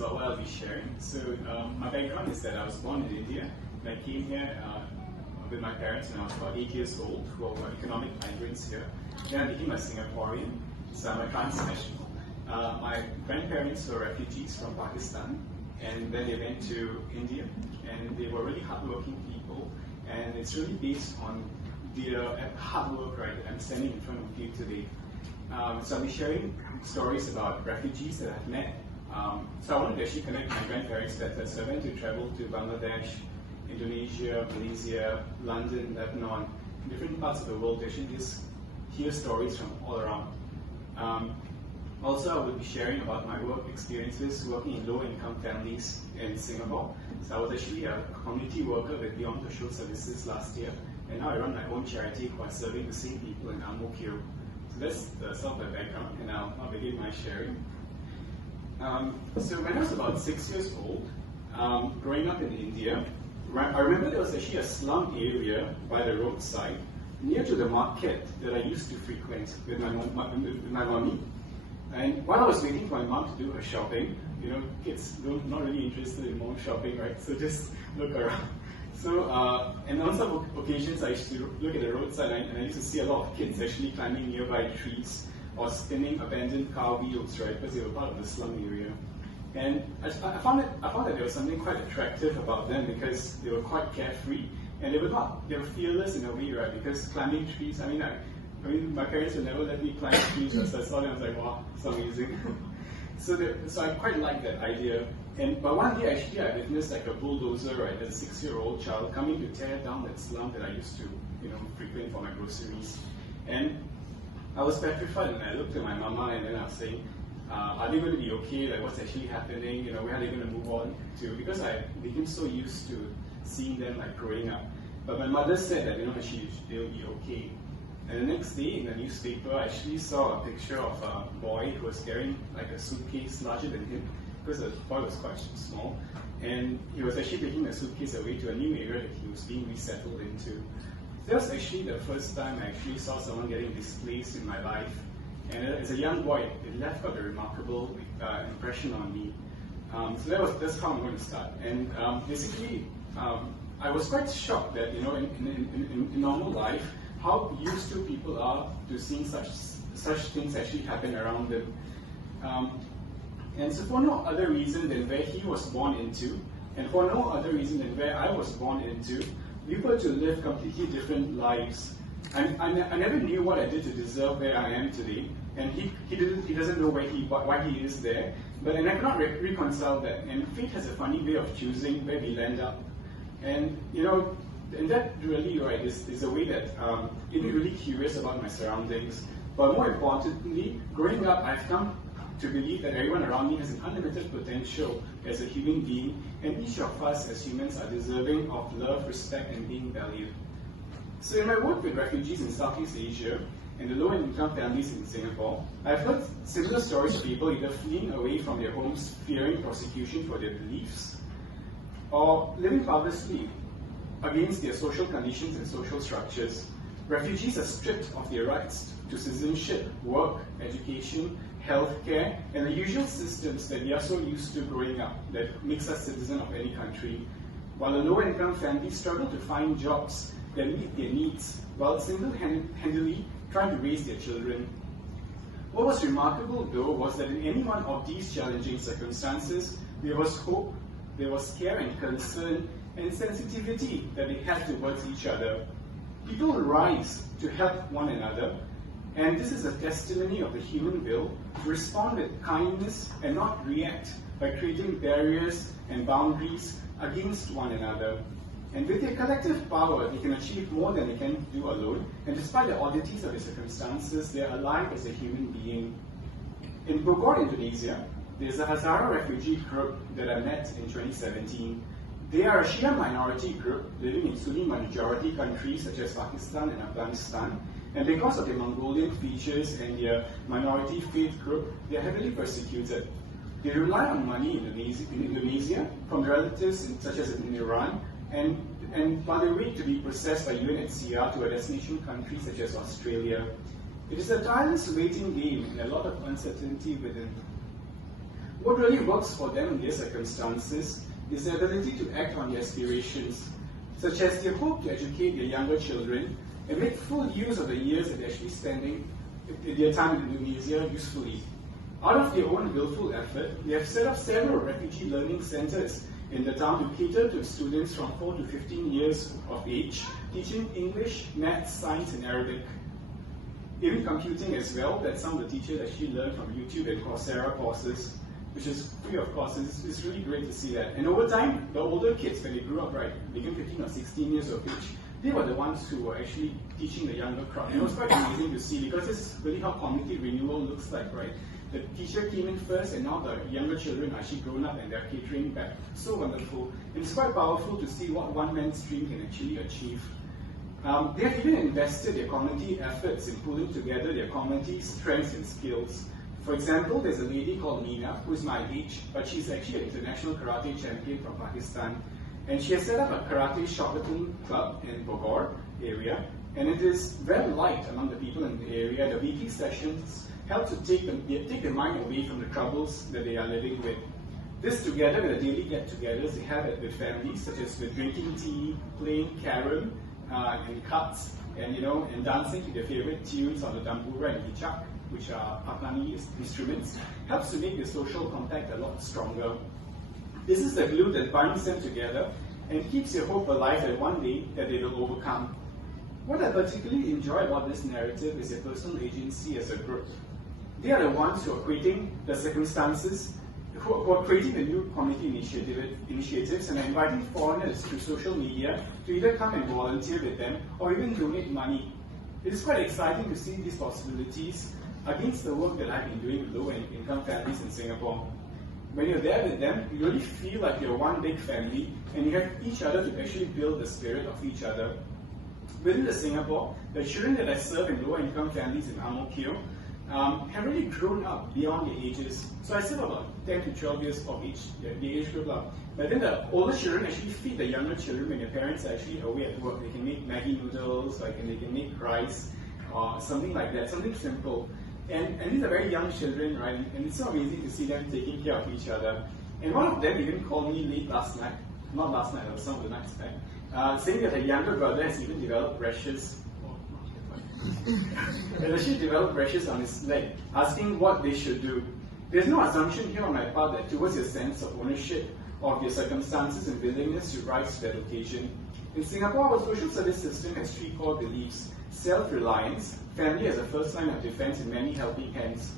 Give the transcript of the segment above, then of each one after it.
about what I'll be sharing. So my background is that I was born in India, and I came here with my parents when I was about 8 years old, who were economic migrants here. Then I became a Singaporean, so I'm a transnational. My grandparents were refugees from Pakistan, and then they went to India, and they were really hardworking people, and it's really based on their hard work, right, that I'm standing in front of you today. So I'll be sharing stories about refugees that I've met. So I wanted to actually connect my grandparents better, so I went to travel to Bangladesh, Indonesia, Malaysia, London, Lebanon, different parts of the world to actually just hear stories from all around. Also, I will be sharing about my work experiences working in low-income families in Singapore. So I was actually a community worker with Beyond Social Services last year, and now I run my own charity while serving the same people in Ang Mo Kio. So that's sort of the background, and I'll begin my sharing. So when I was about 6 years old, growing up in India, I remember there was actually a slum area by the roadside near to the market that I used to frequent with my mommy. And while I was waiting for my mom to do her shopping, you know, kids not really interested in mom shopping, right? So just look around. So, and on some occasions, I used to look at the roadside, and I used to see a lot of kids actually climbing nearby trees or spinning abandoned car wheels, right? Because they were part of the slum area. And I found that there was something quite attractive about them because they were quite carefree, and they were fearless in a way, right? Because climbing trees, I mean, my parents would never let me climb trees, so I saw them, I was like, wow, it's amazing. So I quite liked that idea. But one day, actually, I witnessed like a bulldozer, right, as a 6-year-old child coming to tear down that slum that I used to, frequent for my groceries. And I was petrified, and I looked at my mama, and then I was saying, are they going to be okay? Like, what's actually happening? Where are they going to move on to? Because I became so used to seeing them like growing up. But my mother said that they'll be okay. And the next day in the newspaper, I actually saw a picture of a boy who was carrying like a suitcase larger than him, because the boy was quite small, and he was actually taking the suitcase away to a new area that he was being resettled into. That was actually the first time I actually saw someone getting displaced in my life. And as a young boy, it left quite a remarkable impression on me. So that's how I'm going to start. And basically, I was quite shocked that in normal life, how used to people are to seeing such things actually happen around them. And so for no other reason than where he was born into, and for no other reason than where I was born into, we were to live completely different lives. I never knew what I did to deserve where I am today, and he doesn't know why he is there, and I cannot reconcile that. And fate has a funny way of choosing where we land up. And that really, right, is a way that made me really curious about my surroundings. But more importantly, growing up, I've come to believe that everyone around me has an unlimited potential as a human being, and each of us as humans are deserving of love, respect, and being valued. So in my work with refugees in Southeast Asia and the low-income families in Singapore, I've heard similar stories of people either fleeing away from their homes, fearing prosecution for their beliefs, or living powerlessly against their social conditions and social structures. Refugees are stripped of their rights to citizenship, work, education, healthcare, and the usual systems that we are so used to growing up that makes us citizens of any country, while the low-income families struggle to find jobs that meet their needs while single-handedly trying to raise their children. What was remarkable, though, was that in any one of these challenging circumstances, there was hope, there was care and concern, and sensitivity that they had towards each other. People rise to help one another, and this is a testimony of the human will to respond with kindness and not react by creating barriers and boundaries against one another. And with their collective power, they can achieve more than they can do alone, and despite the oddities of the circumstances, they are alive as a human being. In Bogor, Indonesia, there's a Hazara refugee group that I met in 2017. They are a Shia minority group living in Sunni majority countries such as Pakistan and Afghanistan, and because of their Mongolian features and their minority faith group, they are heavily persecuted. They rely on money in Indonesia from relatives such as in Iran, and while they wait to be processed by UNHCR to a destination country such as Australia. It is a tireless waiting game and a lot of uncertainty within. What really works for them in their circumstances is the ability to act on their aspirations, such as their hope to educate their younger children and make full use of the years that they're actually spending their time in Indonesia usefully. Out of their own willful effort, they have set up several refugee learning centers in the town to cater to students from 4 to 15 years of age, teaching English, maths, science, and Arabic. Even computing as well, that some of the teachers actually learn from YouTube and Coursera courses, which is free of cost. It's really great to see that. And over time, the older kids, when they grew up, right, became 15 or 16 years of age, they were the ones who were actually teaching the younger crowd. And it was quite amazing to see, because this is really how community renewal looks like, right? The teacher came in first, and now the younger children are actually grown up and they're catering back. So wonderful. And it's quite powerful to see what one man's dream can actually achieve. They have even invested their community efforts in pulling together their community strengths and skills. For example, there's a lady called Nina, who's my age, but she's actually an international karate champion from Pakistan. And she has set up a karate shotgun club in Bogor area, and it is very liked among the people in the area. The weekly sessions help to take the mind away from the troubles that they are living with. This, together with the daily get-togethers they have with families, such as with drinking tea, playing carom, and cards, and dancing to their favorite tunes on the tambura and hijak, which are Pakistani instruments, helps to make the social contact a lot stronger. This is the glue that binds them together and keeps your hope alive that one day that they will overcome. What I particularly enjoy about this narrative is their personal agency as a group. They are the ones who are creating the circumstances, who are creating the new community initiatives and are inviting foreigners through social media to either come and volunteer with them or even donate money. It is quite exciting to see these possibilities against the work that I've been doing with low-income families in Singapore. When you're there with them, you really feel like you're one big family and you have each other to actually build the spirit of each other. Within the Singapore, the children that I serve in lower-income families in Ang Mo Kio have really grown up beyond their ages. So I serve about 10 to 12 years of age, the age group. But then the older children actually feed the younger children when their parents are actually away at work. They can make Maggi noodles, and they can make rice, or something like that, something simple. And these are very young children, right? And it's so amazing to see them taking care of each other. And one of them even called me late last night, not last night, it was some of the nights back, saying that her younger brother has even developed rashes. Has actually developed rashes on his leg, asking what they should do. There's no assumption here on my part that towards your sense of ownership of your circumstances and willingness to rise to that occasion. In Singapore, our social service system has three core beliefs: self-reliance, family as a first line of defense, and many helping hands.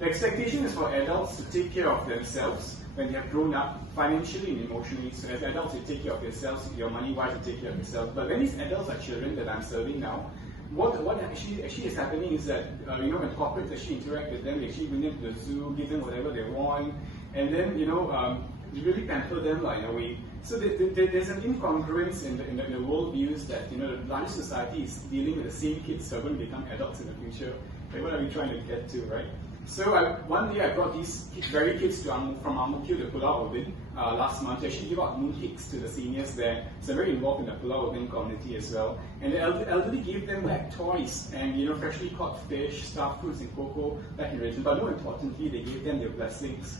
The expectation is for adults to take care of themselves when they have grown up, financially and emotionally. So as adults, you take care of yourselves, your money-wise, you take care of yourself. But when these adults are children that I'm serving now, what actually is happening is that, when corporates actually interact with them, they actually bring them to the zoo, give them whatever they want, and then, you really pamper them in a way. So there's an incongruence in the worldviews that, the larger society is dealing with the same kids who are going to become adults in the future. Like, what are we trying to get to, right? So one day I brought these very kids from Ang Mo Kio to Pulau Ubin last month to actually give out mooncakes to the seniors there. So I'm very involved in the Pulau Ubin community as well. And the elderly gave them like toys and freshly caught fish, stuffed fruits and cocoa back in region. But more importantly, they gave them their blessings.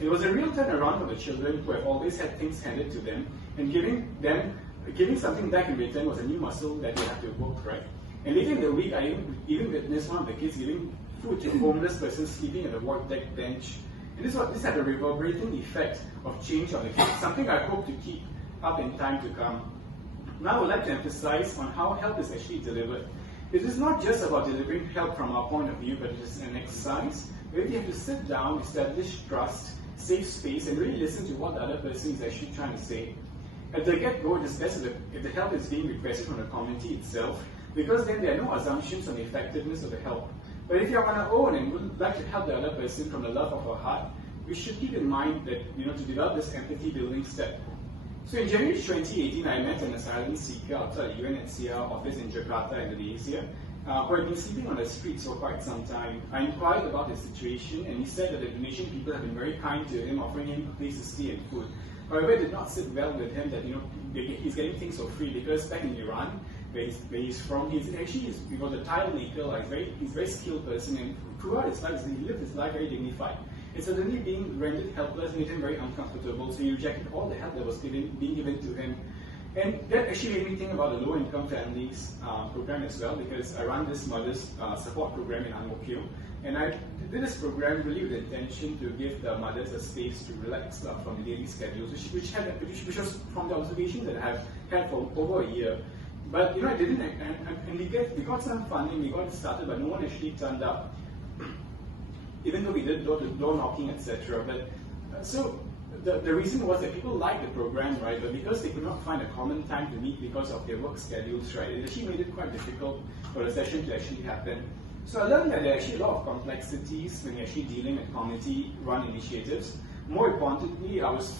It was a real turnaround for the children who have always had things handed to them, and giving something back in return was a new muscle that they had to work, right? And later in the week, I even witnessed one of the kids giving food to a homeless person sleeping at a void deck bench. And this had a reverberating effect of change on the kids, something I hope to keep up in time to come. Now I would like to emphasize on how help is actually delivered. It is not just about delivering help from our point of view, but it is an exercise where we have to sit down, establish trust, safe space, and really listen to what the other person is actually trying to say. At the get-go, it is best if the help is being requested from the community itself, because then there are no assumptions on the effectiveness of the help. But if you're on our own and would like to help the other person from the love of our heart, we should keep in mind that, to develop this empathy-building step. So in January 2018, I met an asylum seeker outside the UNHCR office in Jakarta, Indonesia, who had been sleeping on the streets for quite some time. I inquired about his situation, and he said that the Indonesian people have been very kind to him, offering him a place to stay and food. However, it did not sit well with him that he's getting things for free, because back in Iran, where he's from, he was a tile maker. He's a very skilled person, and throughout his life, he lived his life very dignified. and suddenly being rendered helpless made him very uncomfortable, so he rejected all the help that was being given to him. And that actually made me think about the low-income families program as well, because I run this mother's support program in Ang Mo Kio, and I did this program really with the intention to give the mothers a space to relax from the daily schedules, which was from the observation that I have had for over a year. But it didn't, and we got some funding, we got it started, but no one actually turned up, even though we did door-to-door knocking, etc. But so the reason was that people liked the program, right? But because they could not find a common time to meet because of their work schedules, right, it actually made it quite difficult for the session to actually happen. So I learned that there are actually a lot of complexities when you're actually dealing with community-run initiatives. More importantly, I was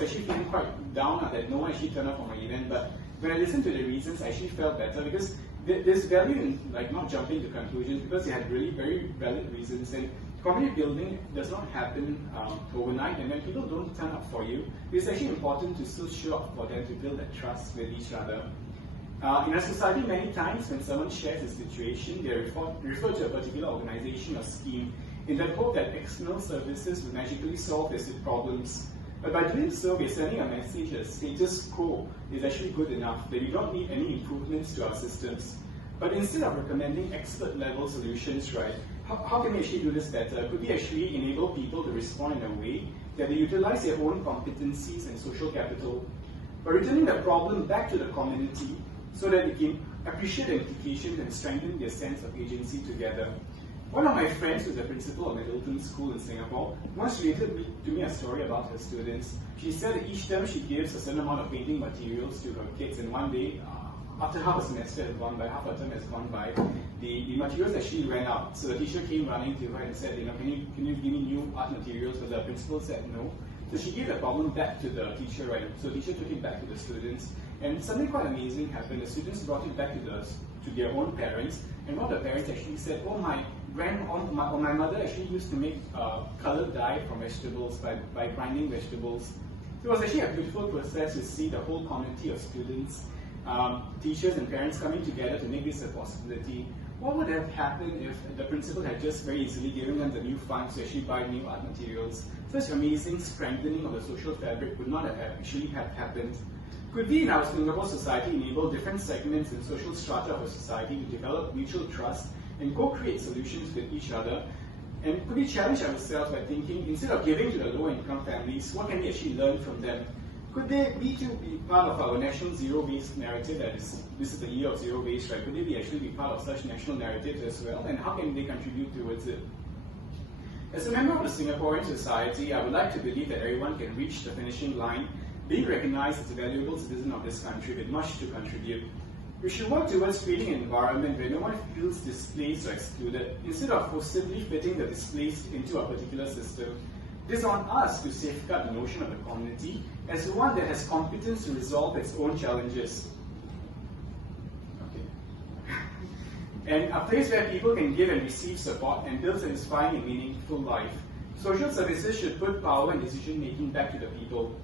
actually feeling quite down that no one actually turned up for my event. But when I listened to the reasons, I actually felt better, because there's value in not jumping to conclusions, because they had really very valid reasons. And community building does not happen overnight, and when people don't turn up for you, it's actually important to still show up for them to build that trust with each other. In our society, many times when someone shares a situation, they refer to a particular organization or scheme in the hope that external services will magically solve their problems. But by doing so, we're sending a message that status quo is actually good enough, that we don't need any improvements to our systems. But instead of recommending expert-level solutions, right, how can we actually do this better? Could we actually enable people to respond in a way that they utilize their own competencies and social capital, by returning the problem back to the community so that they can appreciate the implications and strengthen their sense of agency together? One of my friends, who's a principal of Middleton School in Singapore, once related to me a story about her students. She said that each term she gives a certain amount of painting materials to her kids, and one day, after half a semester has gone by, half a term has gone by, the materials actually ran out. So the teacher came running to her and said, can you give me new art materials? But the principal said no. So she gave the problem back to the teacher, right? So the teacher took it back to the students, and something quite amazing happened. The students brought it back to their own parents, and one of the parents actually said, oh, my mother actually used to make colored dye from vegetables by grinding vegetables. So it was actually a beautiful process to see the whole community of students, teachers and parents coming together to make this a possibility. What would have happened if the principal had just very easily given them the new funds to actually buy new art materials? Such amazing strengthening of the social fabric would not have actually happened. Could we in our Singapore society enable different segments and social strata of a society to develop mutual trust and co-create solutions with each other? And could we challenge ourselves by thinking, instead of giving to the low-income families, what can we actually learn from them? Could we too be part of our national zero-waste narrative, that is, this is the year of zero waste, right? Could they actually be part of such national narratives as well? And how can they contribute towards it? As a member of the Singaporean society, I would like to believe that everyone can reach the finishing line, being recognized as a valuable citizen of this country with much to contribute. We should work towards creating an environment where no one feels displaced or excluded, instead of forcibly fitting the displaced into a particular system. It is on us to safeguard the notion of the community as one that has competence to resolve its own challenges. And a place where people can give and receive support and build satisfying and meaningful life. Social services should put power and decision-making back to the people.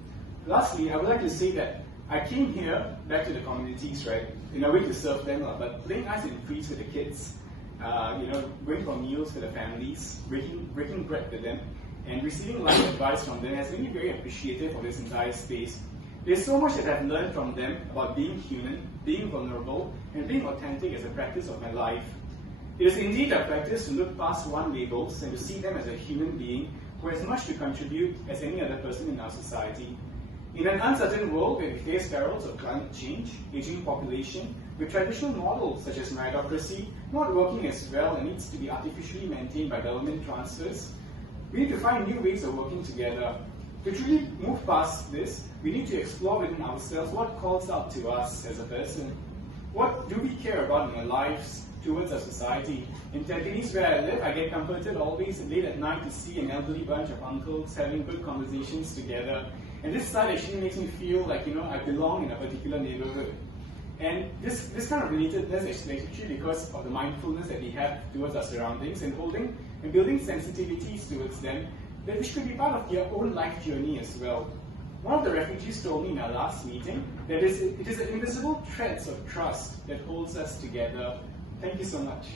Lastly, I would like to say that I came here back to the communities, right, in a way to serve them, but playing ice and freeze with the kids, going for meals with the families, breaking bread with them, and receiving life advice from them has made me very appreciative of this entire space. There's so much that I've learned from them about being human, being vulnerable, and being authentic as a practice of my life. It is indeed a practice to look past one labels and to see them as a human being who has much to contribute as any other person in our society. In an uncertain world where we face perils of climate change, aging population, with traditional models such as meritocracy not working as well and needs to be artificially maintained by government transfers, we need to find new ways of working together. To truly move past this, we need to explore within ourselves what calls out to us as a person. What do we care about in our lives towards our society? In Tampines, where I live, I get comforted always late at night to see an elderly bunch of uncles having good conversations together. And this side actually makes me feel like, I belong in a particular neighborhood. And this kind of relatedness is actually because of the mindfulness that we have towards our surroundings and holding and building sensitivities towards them, that which could be part of their own life journey as well. One of the refugees told me in our last meeting that it is the invisible threads of trust that holds us together. Thank you so much.